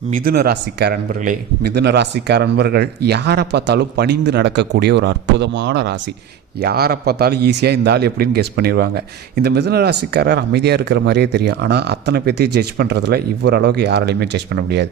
மிதுன ராசிக்கார அன்பர்களே, மிதுன ராசிக்கார அன்பர்கள் யாரை பார்த்தாலும் பணிந்து நடக்கக்கூடிய ஒரு அற்புதமான ராசி. யாரை பார்த்தாலும் ஈஸியாக இந்த ஆள் எப்படின்னு கெஸ் பண்ணிடுவாங்க. இந்த மிதுன ராசிக்காரர் அமைதியாக இருக்கிற மாதிரியே தெரியும், ஆனால் அத்தனை பேர்த்தையும் ஜட்ஜ் பண்ணுறதுல இவர் அளவுக்கு யாராலையுமே ஜட்ஜ் பண்ண முடியாது.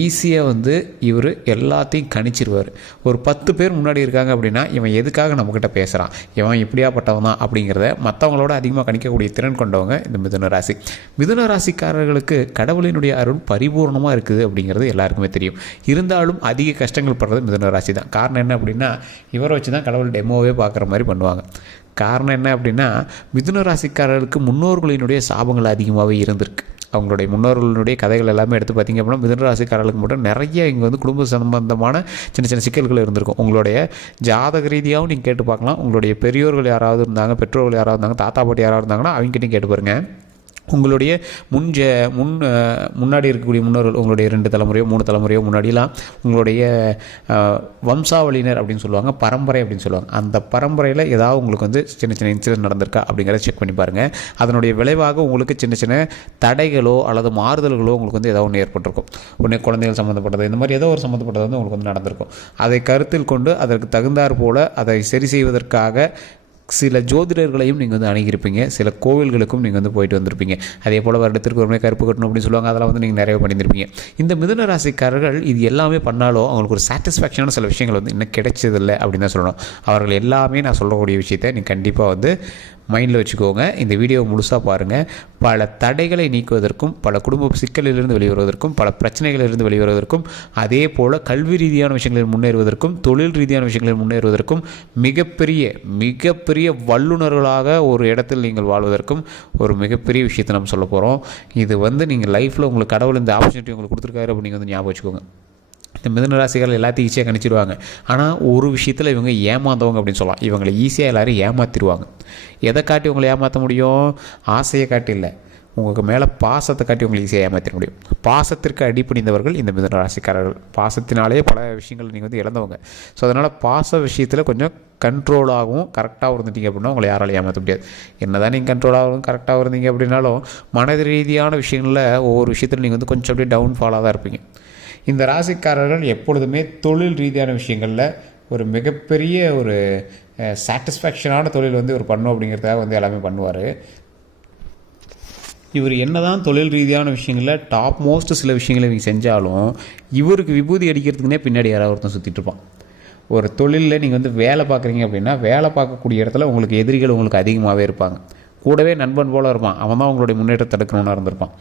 ஈஸியாக இவர் எல்லாத்தையும் கணிச்சிருவார். ஒரு 10 பேர் முன்னாடி இருக்காங்க அப்படின்னா இவன் எதுக்காக நம்மக்கிட்ட பேசுகிறான், இவன் இப்படியாப்பட்டவன் தான் அப்படிங்கிறத மற்றவங்களோட அதிகமாக கணிக்கக்கூடிய திறன் கொண்டவங்க இந்த மிதுன ராசி. மிதுன ராசிக்காரர்களுக்கு கடவுளினுடைய அருள் பரிபூர்ணமாக இருக்குது அப்படிங்கிறது எல்லாருக்குமே தெரியும். இருந்தாலும் அதிக கஷ்டங்கள் படுறது மிதுன ராசி தான். காரணம் என்ன அப்படின்னா, இவரை வச்சு தான் கடவுள் டெமோவே பார்க்குற மாதிரி பண்ணுவாங்க. காரணம் என்ன அப்படின்னா, மிதுன ராசிக்காரர்களுக்கு முன்னோர்களினுடைய சாபங்கள் அதிகமாகவே இருந்திருக்கு. அவங்களுடைய முன்னோர்களுடைய கதைகள் எல்லாமே எடுத்து பார்த்திங்க அப்படின்னா, மிதுன ராசிக்காரர்களுக்கு மட்டும் நிறைய இங்கே குடும்ப சம்பந்தமான சின்ன சின்ன சிக்கல்கள் இருந்திருக்கும். உங்களுடைய ஜாதக ரீதியாகவும் நீங்கள் கேட்டு பார்க்கலாம். உங்களுடைய பெரியோர்கள் யாராவது இருந்தாங்க, பெற்றோர்கள் யாராவது இருந்தாங்க, தாத்தா பாட்டி யாராவது இருந்தாங்கன்னா அவங்ககிட்டையும் கேட்டு பாருங்கள். உங்களுடைய முன்னாடி இருக்கக்கூடிய முன்னோர்கள், உங்களுடைய 2 தலைமுறையோ 3 தலைமுறையோ முன்னாடிலாம் உங்களுடைய வம்சாவளியினர் அப்படின்னு சொல்லுவாங்க, பரம்பரை அப்படின்னு சொல்லுவாங்க. அந்த பரம்பரையில் ஏதாவது உங்களுக்கு சின்ன சின்ன இன்சிடென்ட் நடந்திருக்கா அப்படிங்கிறத செக் பண்ணி பாருங்கள். அதனுடைய விளைவாக உங்களுக்கு சின்ன சின்ன தடைகளோ அல்லது மாறுதல்களோ உங்களுக்கு ஏதோ ஒன்று ஏற்பட்டிருக்கும். உடனே குழந்தைகள் சம்மந்தப்பட்டது, இந்த மாதிரி ஏதோ ஒரு சம்மந்தப்பட்டது உங்களுக்கு நடந்திருக்கும். அதை கருத்தில் கொண்டு அதற்கு தகுந்தாற் போல் அதை சரி செய்வதற்காக சில ஜோதிடர்களையும் நீங்கள் அணுகியிருப்பீங்க, சில கோவில்களுக்கும் நீங்கள் போயிட்டு வந்திருப்பீங்க. அதே போல் வருடத்திற்கு ஒரு முறை கருப்பு கட்டணும் அப்படின்னு சொல்லுவாங்க, அதெல்லாம் நீங்கள் நிறைய பண்ணியிருப்பீங்க. இந்த மிதுன ராசிக்காரர்கள் இது எல்லாமே பண்ணாலும் அவங்களுக்கு ஒரு சாட்டிஸ்ஃபேக்ஷனான சில விஷயங்கள் இன்னும் கிடைச்சதில்லை அப்படின்னு தான் சொல்லணும். அவர்கள் எல்லாமே நான் சொல்லக்கூடிய விஷயத்தை நீங்கள் கண்டிப்பாக மைண்டில் வச்சுக்கோங்க. இந்த வீடியோவை முழுசாக பாருங்கள். பல தடைகளை நீக்குவதற்கும், பல குடும்ப சிக்கலிலிருந்து வெளிவருவதற்கும், பல பிரச்சனைகளிலிருந்து வெளிவருவதற்கும், அதே போல் கல்வி ரீதியான விஷயங்களில் முன்னேறுவதற்கும், தொழில் ரீதியான விஷயங்களில் முன்னேறுவதற்கும், மிகப்பெரிய வல்லுநர்களாக ஒரு இடத்தில் நீங்கள் வாழ்வதற்கும் ஒரு மிகப்பெரிய விஷயத்தை நம்ம சொல்ல போகிறோம். இது நீங்கள் லைஃப்பில் உங்களுக்கு கடவுள் இந்த ஆப்பர்ச்சுனிட்டி உங்களுக்கு கொடுத்துருக்காரு அப்படின்னு ஞாபகம் வச்சுக்கோங்க. இந்த மிதுன ராசிகள் எல்லாத்தையும் ஈஸியாக கணிச்சிடுவாங்க. ஆனால் ஒரு விஷயத்தில் இவங்க ஏமாந்தவங்க அப்படின்னு சொல்லலாம். இவங்களை ஈஸியாக எல்லோரும் ஏமாற்றிடுவாங்க. எதை காட்டி உங்களை ஏமாற்ற முடியும்? ஆசையை காட்டி இல்லை, உங்களுக்கு மேலே பாசத்தை காட்டி உங்களை ஈஸியாக ஏமாற்ற முடியும். பாசத்திற்கு அடிப்பணிந்தவர்கள் இந்த மிதுன ராசிக்காரர்கள். பாசத்தினாலே பல விஷயங்கள் நீங்கள் இழந்தவங்க. ஸோ அதனால் பாச விஷயத்தில் கொஞ்சம் கண்ட்ரோலாகவும் கரெக்டாக இருந்துட்டீங்க அப்படின்னா உங்களை யாராலையும் ஏமாற்ற முடியாது. என்ன தான் நீங்கள் கண்ட்ரோலாகவும் கரெக்டாக இருந்தீங்க அப்படின்னாலும் மனது ரீதியான விஷயங்களில் ஒவ்வொரு விஷயத்தில் நீங்கள் கொஞ்சம் அப்படியே டவுன்ஃபாலாக தான் இருப்பீங்க. இந்த ராசிக்காரர்கள் எப்பொழுதுமே தொழில் ரீதியான விஷயங்களில் ஒரு மிகப்பெரிய ஒரு சாட்டிஸ்ஃபேக்ஷனான தொழில் ஒரு பண்ணும் அப்படிங்கிறதுக்காக எல்லாமே பண்ணுவார். இவர் என்ன தான் தொழில் ரீதியான விஷயங்களில் டாப் மோஸ்ட் சில விஷயங்களை நீங்கள் செஞ்சாலும் இவருக்கு விபூதி அடிக்கிறதுக்குனே பின்னாடி யாராவது ஒருத்தன் சுற்றிட்டு இருப்பான். ஒரு தொழிலில் நீங்கள் வேலை பார்க்குறீங்க அப்படின்னா வேலை பார்க்கக்கூடிய இடத்துல உங்களுக்கு எதிரிகள் உங்களுக்கு அதிகமாகவே இருப்பாங்க. கூடவே நண்பன் போல் இருப்பான், அவன் தான் உங்களுடைய முன்னேற்றத்தை தடுக்கணும்னு இருந்திருப்பான்.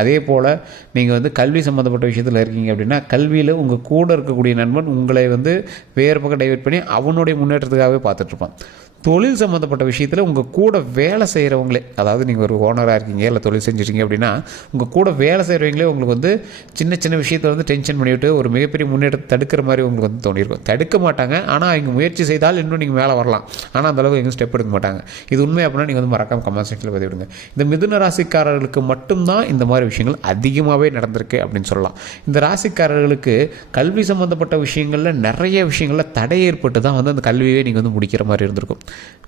அதே போல் நீங்கள் கல்வி சம்மந்தப்பட்ட விஷயத்தில் இருக்கீங்க அப்படின்னா கல்வியில் உங்கள் கூட இருக்கக்கூடிய நண்பன் உங்களை வேறு பக்கம் டைவெர்ட் பண்ணி அவனுடைய முன்னேற்றத்துக்காகவே பார்த்துட்ருப்பான். தொழில் சம்மந்தப்பட்ட விஷயத்தில் உங்கள் கூட வேலை செய்கிறவங்களே, அதாவது நீங்கள் ஒரு ஓனராக இருக்கீங்க இல்லை தொழில் செஞ்சுருக்கீங்க அப்படின்னா உங்கள் கூட வேலை செய்கிறவங்களே உங்களுக்கு சின்ன சின்ன விஷயத்தில் டென்ஷன் பண்ணிவிட்டு ஒரு மிகப்பெரிய முன்னேற்றத்தை தடுக்கிற மாதிரி உங்களுக்கு தோணியிருக்கும். தடுக்க மாட்டாங்க, ஆனால் அவங்க முயற்சி செய்தால் இன்னும் நீங்கள் மேலே வரலாம், ஆனால் அந்தளவுக்கு எங்கேயும் ஸ்டெப் எடுக்க மாட்டாங்க. இது உண்மை அப்படின்னா நீங்கள் மறக்காம கமெண்ட் செக்ஷனில் பதிவிடுங்க. இந்த மிதுன ராசிக்காரர்களுக்கு மட்டும்தான் இந்த மாதிரி விஷயங்கள் அதிகமாகவே நடந்திருக்கு அப்படின்னு சொல்லலாம். இந்த ராசிக்காரர்களுக்கு கல்வி சம்மந்தப்பட்ட விஷயங்களில் நிறைய விஷயங்களில் தடை ஏற்பட்டு தான் அந்த கல்வியே நீங்கள் முடிக்கிற மாதிரி இருந்திருக்கும்.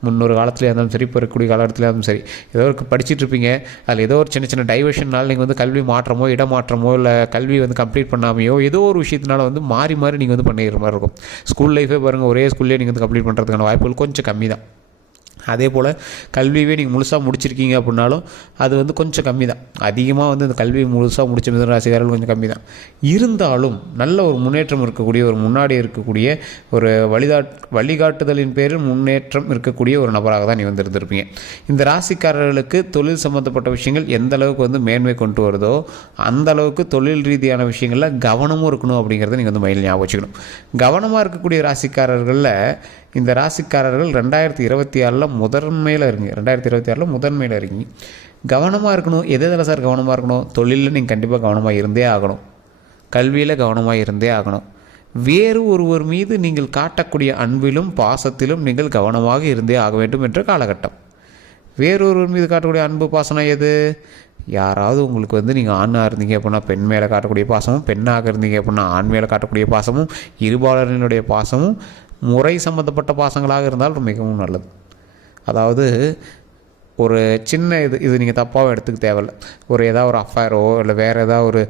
முன்னொரு காலத்துலேயே இருந்தாலும் சரி, இப்போ இருக்கக்கூடிய காலத்துலேயே இருந்தாலும் சரி, ஏதோ ஒரு படிச்சுட்டு இருப்பீங்க, அதில் ஏதோ ஒரு சின்ன சின்ன டைவர்ஷனால் நீங்கள் கல்வி மாற்றமோ இடமாற்றமோ இல்லை கல்வி கம்ப்ளீட் பண்ணாமையோ ஏதோ ஒரு விஷயத்தினால மாறி மாறி நீங்கள் பண்ணிக்கிற மாதிரி இருக்கும். ஸ்கூல் லைஃபே பாருங்கள், ஒரே ஸ்கூல்லேயே நீங்கள் கம்ப்ளீட் பண்ணுறதுக்கான வாய்ப்புகள் கொஞ்சம் கம்மி தான். அதே போல் கல்வியே நீங்கள் முழுசாக முடிச்சிருக்கீங்க அப்படின்னாலும் அது கொஞ்சம் கம்மி தான். அதிகமாக இந்த கல்வி முழுசாக முடித்த மிதுன ராசிக்காரர்கள் கொஞ்சம் கம்மி தான். இருந்தாலும் நல்ல ஒரு முன்னேற்றம் இருக்கக்கூடிய, ஒரு முன்னாடி இருக்கக்கூடிய ஒரு வழிகாட்டுதலின் பேரில் முன்னேற்றம் இருக்கக்கூடிய ஒரு நபராக தான் நீ இருந்திருப்பீங்க. இந்த ராசிக்காரர்களுக்கு தொழில் சம்மந்தப்பட்ட விஷயங்கள் எந்த அளவுக்கு மேன்மை கொண்டு வருதோ அந்த அளவுக்கு தொழில் ரீதியான விஷயங்களில் கவனமும் இருக்கணும் அப்படிங்கிறத நீங்கள் மைண்டில் ஞாபகம் வச்சுக்கணும். கவனமாக இருக்கக்கூடிய ராசிக்காரர்களில் இந்த ராசிக்காரர்கள் 2026 முதன்மையில் இருக்கீங்க. கவனமாக இருக்கணும். எதில் சார் கவனமாக இருக்கணும்? தொழிலில் நீங்கள் கண்டிப்பாக கவனமாக இருந்தே ஆகணும். கல்வியில் கவனமாக இருந்தே ஆகணும். வேறு ஒருவர் மீது நீங்கள் காட்டக்கூடிய அன்பிலும் பாசத்திலும் நீங்கள் கவனமாக இருந்தே ஆக வேண்டும் என்ற காலகட்டம். வேறொருவர் மீது காட்டக்கூடிய அன்பு பாசனம் எது? யாராவது உங்களுக்கு நீங்கள் ஆணாக இருந்தீங்க அப்படின்னா பெண் மேலே காட்டக்கூடிய பாசமும், பெண்ணாக இருந்தீங்க அப்படின்னா ஆண் மேலே காட்டக்கூடிய பாசமும், இருபாலரினுடைய பாசமும், முறை சம்பந்தப்பட்ட பாசங்களாக இருந்தால் மிகவும் நல்லது. அதாவது ஒரு சின்ன இது நீங்கள் தப்பாகவும் எடுத்துக்க தேவையில்ல. ஏதாவது ஒரு அஃபேரோ இல்லை வேறு ஏதாவது ஒரு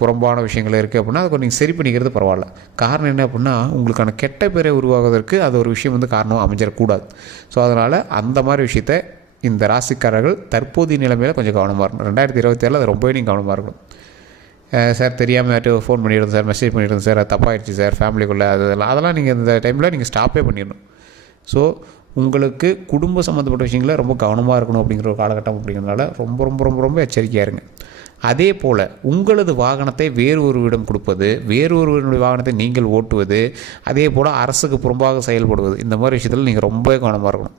புறம்பான விஷயங்கள் இருக்குது அப்படின்னா அதை நீங்கள் சரி பண்ணிக்கிறது பரவாயில்ல. காரணம் என்ன அப்படின்னா உங்களுக்கான கெட்ட பேரை உருவாகுவதற்கு அது ஒரு விஷயம் காரணம் அமைஞ்சிடக்கூடாது. ஸோ அதனால் அந்த மாதிரி விஷயத்தை இந்த ராசிக்காரர்கள் தற்போதைய நிலைமையில் கொஞ்சம் கவனமாக இருக்கணும். 2027 அது ரொம்பவே நீங்கள் கவனமாக இருக்கணும். சார் தெரியாமல் ஃபோன் பண்ணிடுறது சார், மெசேஜ் பண்ணிடுறது சார், அது தப்பாகிடுச்சு சார் ஃபேமிலிக்குள்ளே, அதெல்லாம் நீங்கள் இந்த டைமில் நீங்கள் ஸ்டாப்பே பண்ணிடணும். ஸோ உங்களுக்கு குடும்ப சம்மந்தப்பட்ட விஷயங்கள ரொம்ப கவனமாக இருக்கணும் அப்படிங்கிற ஒரு காலகட்டம். அப்படிங்கிறதுனால ரொம்ப ரொம்ப ரொம்ப ரொம்ப எச்சரிக்கையாக இருங்க. அதே போல் உங்களது வாகனத்தை வேறு ஒருவரிடம் கொடுப்பது, வேறு ஒருவருடைய வாகனத்தை நீங்கள் ஓட்டுவது, அதே போல் அரசுக்கு புறம்பாக செயல்படுவது, இந்த மாதிரி விஷயத்தில் நீங்கள் ரொம்ப கவனமாக இருக்கணும்.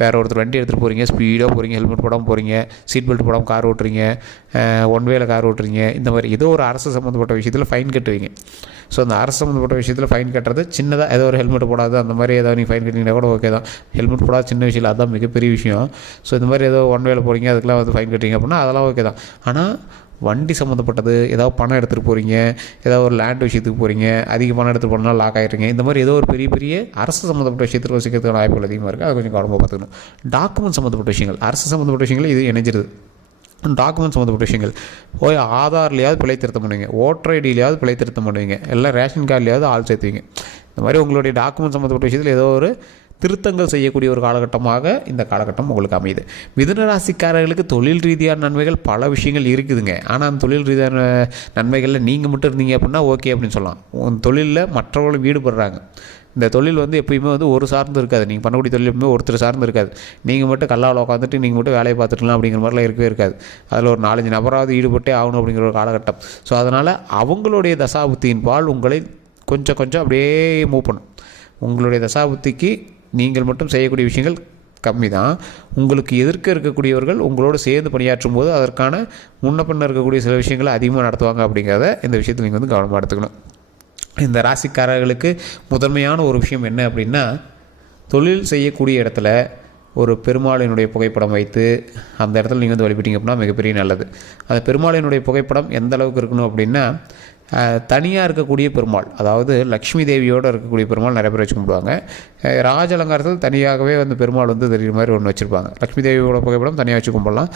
வேறு ஒருத்தர் வண்டி எடுத்துகிட்டு போகிறீங்க, ஸ்பீடாக போகிறீங்க, ஹெல்மெட் போடாமல் போகிறீங்க, சீட் பெல்ட் போடாமல் கார் ஓட்டுறீங்க, ஒன் வேல கார் ஓட்டுறீங்க, இந்த மாதிரி ஏதோ ஒரு அரசு சம்மந்தப்பட்ட விஷயத்தில் ஃபைன் கட்டுவீங்க. ஸோ அந்த அரசு சம்மந்தப்பட்ட விஷயத்தில் ஃபைன் கட்டுறது சின்னதாக ஏதோ ஒரு ஹெல்மெட் போடாது அந்த மாதிரி ஏதாவது நீங்கள் ஃபைன் கட்டிங்கன்னா கூட ஓகே தான். ஹெல்மெட் போடாத சின்ன விஷயம் இல்லை, அதுதான் மிகப்பெரிய விஷயம். ஸோ இந்த மாதிரி ஏதோ ஒன் வேல போகிறீங்க அதுக்கெலாம் ஃபைன் கட்டுறீங்க அப்படின்னா அதெல்லாம் ஓகே தான். ஆனால் வண்டி சம்மந்தப்பட்டது, ஏதாவது பணம் எடுத்துகிட்டு போகிறீங்க, ஏதாவது ஒரு லேண்ட் விஷயத்துக்கு போகிறீங்க, அதிக பணம் எடுத்துகிட்டு போனால் லாக் ஆகிடுறீங்க, இந்த மாதிரி ஏதோ ஒரு பெரிய பெரிய அரசு சம்மந்தப்பட்ட விஷயத்தில் வசிக்கிறதுக்கான வாய்ப்புகள் அதிகமாக இருக்குது. அதை கொஞ்சம் கவனமாக பார்த்துக்கணும். டாக்குமெண்ட் சம்மந்தப்பட்ட விஷயங்கள், அரசு சம்மந்தப்பட்ட விஷயங்கள் இது இணைஞ்சிருது. டாக்குமெண்ட் சம்மந்தப்பட்ட விஷயங்கள் போய் ஆதார்லையாவது பிழை திருத்தம் பண்ணுவீங்க, ஓட்டர் ஐடியிலையாவது பிழை திருத்தம் பண்ணுவீங்க, எல்லாம் ரேஷன் கார்டுலையாவது ஆள் சேர்த்துவீங்க. இந்த மாதிரி உங்களுடைய டாக்குமெண்ட் சம்மந்தப்பட்ட விஷயத்தில் ஏதோ ஒரு திருத்தங்கள் செய்யக்கூடிய ஒரு காலகட்டமாக இந்த காலகட்டம் உங்களுக்கு அமையுது. மிதுன ராசிக்காரர்களுக்கு தொழில் ரீதியான நன்மைகள் பல விஷயங்கள் இருக்குதுங்க. ஆனால் அந்த தொழில் ரீதியான நன்மைகளில் நீங்கள் மட்டும் இருந்தீங்க அப்படின்னா ஓகே அப்படின்னு சொல்லலாம். உங்கள் தொழிலில் மற்றவர்களும் ஈடுபடுறாங்க. இந்த தொழில் எப்பயுமே ஒரு சார்ந்து இருக்காது. நீங்கள் பண்ணக்கூடிய தொழில் எப்பவுமே ஒருத்தர் சார்ந்து இருக்காது. நீங்கள் மட்டும் கல்லால் உட்காந்துட்டு நீங்கள் மட்டும் வேலையை பார்த்துக்கலாம் அப்படிங்கிற மாதிரிலாம் இருக்கவே இருக்காது. அதில் ஒரு 4-5 நபராவது ஈடுபட்டே ஆகணும் அப்படிங்கிற ஒரு காலகட்டம். ஸோ அதனால் அவங்களுடைய தசாபுத்தியின் பால் உங்களை கொஞ்சம் கொஞ்சம் அப்படியே மூவ் பண்ணும். உங்களுடைய தசாபுத்திக்கு நீங்கள் மட்டும் செய்யக்கூடிய விஷயங்கள் கம்மி தான். உங்களுக்கு எதிர்க்க இருக்கக்கூடியவர்கள் உங்களோடு சேர்ந்து பணியாற்றும் போது அதற்கான முன்ன பின்ன இருக்கக்கூடிய சில விஷயங்களை அதிகமாக நடத்துவாங்க. அப்படிங்கிறத இந்த விஷயத்தில் நீங்கள் கவனமாக எடுத்துக்கணும். இந்த ராசிக்காரர்களுக்கு முதன்மையான ஒரு விஷயம் என்ன அப்படின்னா, தொழில் செய்யக்கூடிய இடத்துல ஒரு பெருமாளினுடைய புகைப்படம் வைத்து அந்த இடத்துல நீங்கள் வழிபட்டீங்க அப்படின்னா மிகப்பெரிய நல்லது. அந்த பெருமாளினுடைய புகைப்படம் எந்த அளவுக்கு இருக்கணும் அப்படின்னா, தனியாக இருக்கக்கூடிய பெருமாள், அதாவது லக்ஷ்மி தேவியோடு இருக்கக்கூடிய பெருமாள் நிறைய பேர் வச்சு கும்பிடுவாங்க. ராஜ அலங்காரத்தில் தனியாகவே பெருமாள் தெரிகிற மாதிரி ஒன்று வச்சுருப்பாங்க. லக்ஷ்மி தேவியோட புகைப்படம் தனியாக வச்சு கும்பிடலாம்.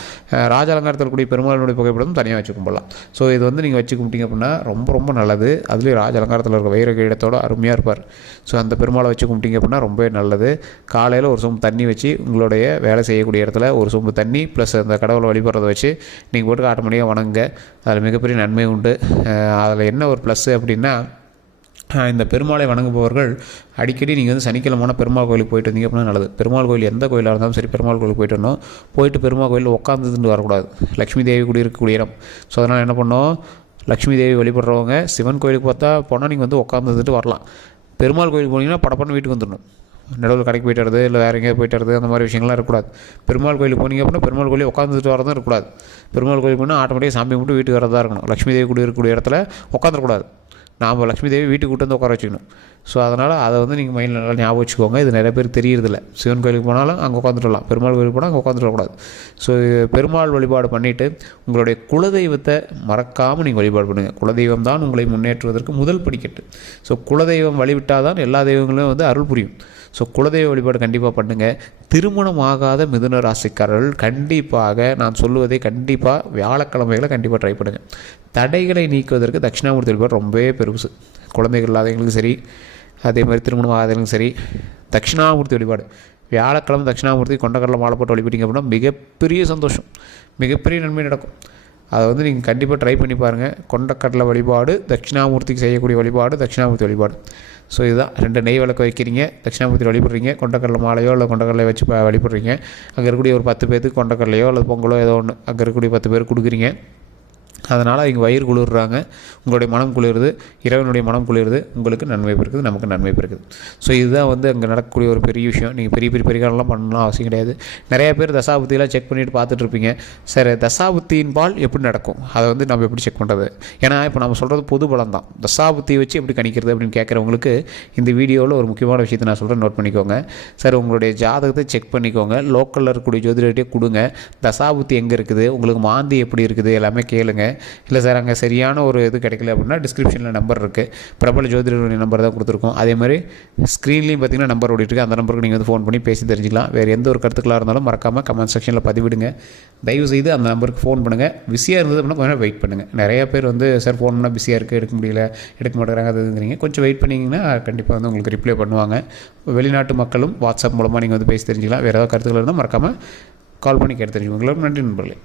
ராஜ அலங்காரத்தில் கூடிய பெருமாளுடைய புகைப்படம் தனியாக வச்சு கும்பிடலாம். ஸோ இது நீங்கள் வச்சு கும்பிட்டீங்க அப்படின்னா ரொம்ப ரொம்ப நல்லது. அதுலேயும் ராஜ அலங்காரத்தில் இருக்க வைர கிரீடத்தோடு அருமையாக இருப்பார். ஸோ அந்த பெருமாளை வச்சு கும்பிட்டீங்க அப்படின்னா ரொம்ப நல்லது. காலையில் ஒரு சொம்பு தண்ணி வச்சு உங்களுடைய வேலை செய்யக்கூடிய இடத்துல ஒரு சொம்பு தண்ணி ப்ளஸ் அந்த கடவுளை வழிபடுறதை வச்சு நீங்கள் போட்டு ஆட்டோமேட்டிக்காக வணங்க. அதில் மிகப்பெரிய நன்மை உண்டு. அதில் என்ன ஒரு ப்ளஸ்ஸு அப்படின்னா, இந்த பெருமாளை வணங்குபவர்கள் அடிக்கடி நீங்கள் சனிக்கிழமான பெருமாள் கோயிலுக்கு போயிட்டு வந்தீங்க அப்படின்னா நல்லது. பெருமாள் கோயில் எந்த கோயிலாக இருந்தாலும் சரி, பெருமாள் கோயிலுக்கு போயிட்டு வரணும். போயிட்டு பெருமாள் கோயிலில் உட்காந்துட்டு வரக்கூடாது. லக்ஷ்மி தேவி கூட இருக்கக்கூடிய இடம். ஸோ அதனால் என்ன பண்ணோம், லக்ஷ்மி தேவி வழிபடுறவங்க சிவன் கோயிலுக்கு போனால் நீங்கள் உட்காந்துட்டு வரலாம். பெருமாள் கோயிலுக்கு போனீங்கன்னா படப்பண்ணு வீட்டுக்கு வந்துடணும். நடுவில் கடைக்கு போய்ட்டு வருது இல்லை வேறு எங்கேயாவது போய்ட்டு வருது அந்த மாதிரி விஷயங்கள்லாம் இருக்கக்கூடாது. பெருமாள் கோயிலுக்கு போனீங்க அப்படின்னா பெருமாள் கோயிலுக்கு உட்காந்துட்டு வரதும் இருக்கக்கூடாது. பெருமாள் கோயிலுக்கு போனால் ஆட்டோமேட்டிக்காக சாமி மட்டும் வீட்டுக்கு வரதான் இருக்கணும். லக்ஷ்மி தேவி கூட இருக்கக்கூடிய இடத்துல உட்காந்துடக்கூடாது. நாம் லக்ஷ்மி தேவி வீட்டுக்கு கூட்டு உட்கார வச்சுக்கணும். ஸோ அதனால் அதை நீங்கள் மைண்டில் நல்லா ஞாபகம் வச்சுக்கோங்க. இது நிறைய பேர் தெரியறதில்ல. சிவன் கோயிலுக்கு போனாலும் அங்கே உட்காந்துடலாம், பெருமாள் கோயிலுக்கு போனால் அங்கே உட்காந்துட்டு வரக்கூடாது. ஸோ பெருமாள் வழிபாடு பண்ணிவிட்டு உங்களுடைய குலதெய்வத்தை மறக்காமல் நீங்கள் வழிபாடு பண்ணுங்கள். குலதெய்வம் தான் உங்களை முன்னேற்றுவதற்கு முதல் படிக்கட்டு. ஸோ குலதெய்வம் வழிவிட்டால் தான் எல்லா தெய்வங்களும் அருள் புரியும். ஸோ குலதெய்வ வழிபாடு கண்டிப்பாக பண்ணுங்கள். திருமணம் ஆகாத மிதுன ராசிக்காரர்கள் கண்டிப்பாக நான் சொல்லுவதை கண்டிப்பாக வியாழக்கிழமைகளை கண்டிப்பாக ட்ரை பண்ணுங்கள். தடைகளை நீக்குவதற்கு தட்சிணாமூர்த்தி வழிபாடு ரொம்பவே பெருசு. குழந்தைகள் இல்லாதவங்களுக்கும் சரி, அதே மாதிரி திருமணம் ஆகாதவங்களுக்கும் சரி, தட்சிணாமூர்த்தி வழிபாடு வியாழக்கிழமை தட்சிணாமூர்த்தி கொண்டக்கடலை மாலை போட்டு வழிபட்டீங்க அப்படின்னா மிகப்பெரிய சந்தோஷம், மிகப்பெரிய நன்மை நடக்கும். அதை நீங்கள் கண்டிப்பாக ட்ரை பண்ணி பாருங்கள். கொண்டக்கடலை வழிபாடு, தட்சிணாமூர்த்திக்கு செய்யக்கூடிய வழிபாடு, தட்சிணாமூர்த்தி வழிபாடு. ஸோ இதுதான். 2 நெய் விளக்கு வைக்கிறீங்க, தட்சிணாமூர்த்தி வழிபடுறீங்க, கொண்டக்கடலை மாலையோ இல்லை கொண்டக்கடலை வச்சு வழிபடுறீங்க. அங்கே இருக்கக்கூடிய ஒரு 10 பேருக்கு கொண்டக்கடலையோ அல்லது பொங்கலோ ஏதோ ஒன்று அங்கே இருக்கக்கூடிய 10 பேர் கொடுக்குறீங்க. அதனால் அவங்க வயிறு குளிர்றாங்க, உங்களுடைய மனம் குளிருது, இறைவனுடைய மனம் குளிருது, உங்களுக்கு நன்மை பிறக்குது, நமக்கு நன்மை பிறக்குது. ஸோ இதுதான் அங்கே நடக்கக்கூடிய ஒரு பெரிய விஷயம். நீங்கள் பெரிய பெரிய பரிகாரம்லாம் பண்ணலாம் அவசியம் கிடையாது. நிறைய பேர் தசாபுத்தியெல்லாம் செக் பண்ணிவிட்டு பார்த்துட்டு இருப்பீங்க. சரி, தசாபுத்தியின் பால் எப்படி நடக்கும், அதை நம்ம எப்படி செக் பண்ணுறது? ஏன்னா இப்போ நம்ம சொல்கிறது பொது பலம் தான். தசாபுத்தியை வச்சு எப்படி கணிக்கிறது அப்படின்னு கேட்குறவங்களுக்கு இந்த வீடியோவில் ஒரு முக்கியமான விஷயத்தை நான் சொல்கிறேன், நோட் பண்ணிக்கோங்க. சார் உங்களுடைய ஜாதகத்தை செக் பண்ணிக்கோங்க, லோக்கலில் இருக்கக்கூடிய ஜோதிடர்கிட்டே கொடுங்க. தசாபுத்தி எங்கே இருக்குது, உங்களுக்கு மாந்தி எப்படி இருக்குது எல்லாமே கேளுங்க. இல்லை சார் அங்கே சரியான ஒரு இது கிடைக்கல அப்படின்னா டிஸ்கிரிப்ஷனில் நம்பர் இருக்குது, பிரபல ஜோதிடருடைய நம்பர் தான் கொடுத்துருக்கோம். அதே மாதிரி ஸ்க்ரீன்லேயும் பார்த்தீங்கன்னா நம்பர் ஓடிட்டுருக்கு, அந்த நம்பருக்கு நீங்கள் வந்து ஃபோன் பண்ணி பேசி தெரிஞ்சுக்கலாம். வேறு எந்த ஒரு கருத்துக்களாக இருந்தாலும் மறக்காமல் கமெண்ட் செக்ஷனில் பதிவிடுங்க. தயவுசெய்து அந்த நம்பருக்கு ஃபோன் பண்ணுங்கள். பிஸியாக இருந்தது அப்படின்னா கொஞ்சம் வெயிட் பண்ணுங்கள். நிறையா பேர் வந்து சார் ஃபோன் பண்ணால் பிஸியாக இருக்குது, எடுக்க முடியல, எடுக்க மாட்டேங்கிறாங்க, அதுங்கிறீங்க. கொஞ்சம் வெயிட் பண்ணிங்கன்னா கண்டிப்பாக வந்து உங்களுக்கு ரிப்ளை பண்ணுவாங்க. வெளிநாட்டு மக்களும் வாட்ஸ்அப் மூலமாக நீங்கள் வந்து பேசி தெரிஞ்சுக்கலாம். வேறு ஏதாவது கருத்துக்கள் இருந்தால் மறக்காமல் கால் பண்ணி கேட்டு தெரிஞ்சுக்கோங்க. நன்றி நண்பர்களே.